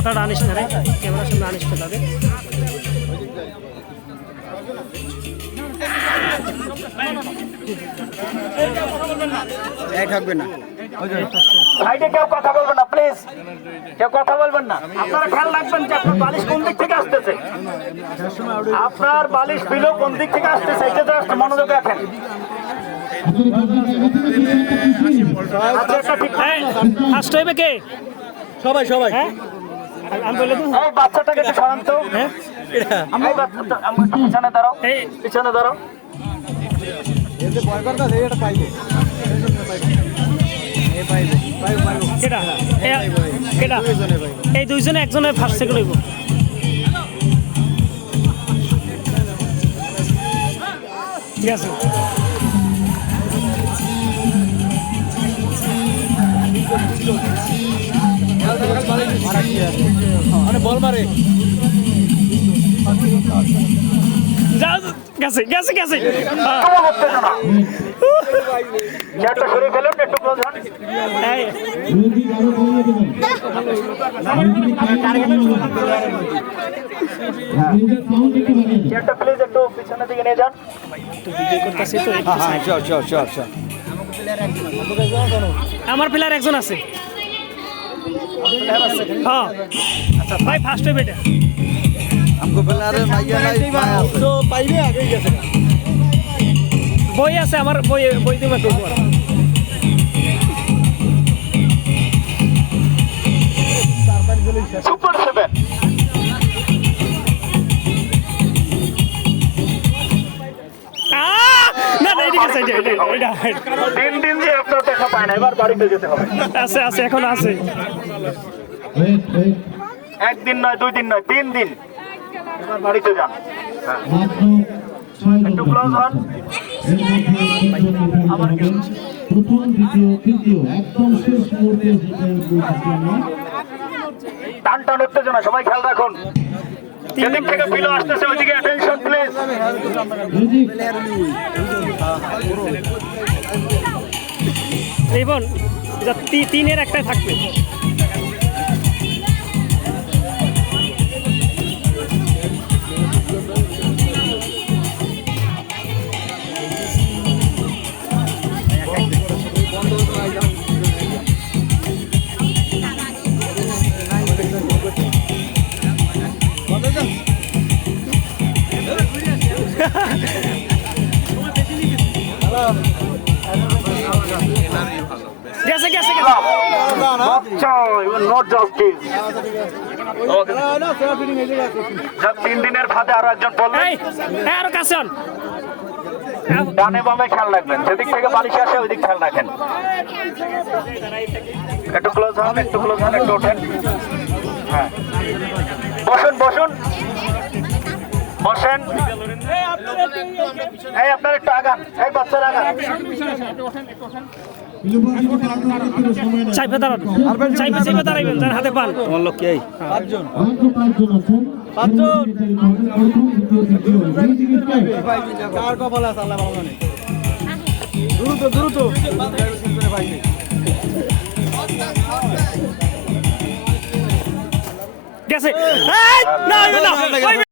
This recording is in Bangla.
মাথাটা আনিস না রে, ক্যামেরার সামনে আনিস না তাদের। থাকবে না সাইডে কেউ কথা বলবেন না প্লিজ, কেউ কথা বলবেন না। আপনারা খেয়াল রাখবেন যে আপনার বালিশ কোন দিক থেকে আসতেছে, আপনার বালিশ বিলো কোন দিক থেকে আসতেছে, এটা জাস্ট মনোযোগ রাখেন। ফার্স্ট হইবে কে? সবাই সবাই হ্যাঁ আমি বলে দেবো। এই বাচ্চাটাকে একটু সরান তো, হ্যাঁ আমি পিছনে দাঁড়াও, এই পিছনে দাঁড়াও। কেডা কেডা এই দুইজনে একজনের ফার্স্ট সেকেন্ড হইব। ঠিক আছে বল মারে গেছে গেছে গেছে। একটা সরে গেলেন একটু প্রধান, এই একটা প্লিজ একটু পিছনের দিকে নিয়ে যান। ভিডিও করতেছি তো একটু side। চল আমার প্লেয়ার একজন আছে। হ্যাঁ আচ্ছা ভাই ফার্স্ট হইবে এটা। हमको प्लेयर माइया नहीं पाया तो पाइबे आगे গেছে বই আছে আমার, বই বই দেবো দেখবো। সুপার সেভেন না না এদিকে আছে, এটা দিন দিন যে আপনার দেখা পায় না, এবার বাড়িতে যেতে হবে। আছে আছে এখন আছে। একদিন নয়, 2 দিন নয়, 3 দিন, এবার বাড়িতে যান। একটু ক্লোজ হন। প্রথম দ্বিতীয় তৃতীয় একদম শেষ মুহূর্তে টান টান উত্তেজনা, সবাই খেয়াল রাখুন। যেদিক থেকে বিলো আসতেছে ওইদিকে অ্যাটেনশন প্লিজ। এই বোন তিনের একটাই থাকবে। গেছে গেছে গেছে। বাচ্চা ইভেন নট জাস্টিস। যা 3 দিনের ফাঁদে আরো একজন বললেন। এই আরো কাছে আন। ডানে বামে খেয়াল রাখবেন, যেদিক থেকে বালিশ আসে ওই দিক খেয়াল রাখেন। একটু ক্লোজ হন, একটু ক্লোজ হন, একটু ওঠেন। হ্যাঁ বসুন বসুন বসেন। এই আপনার একটু আগান, এই বাচ্চার আগান। চাইপে দাঁড়ান, চাইপে দাঁড়াইবেন, তার হাতে পান। তোমার লোক কি? 5 জন কার কপাল আছে আল্লাহ ভালো জানে। দ্রুত গেছে। এই না না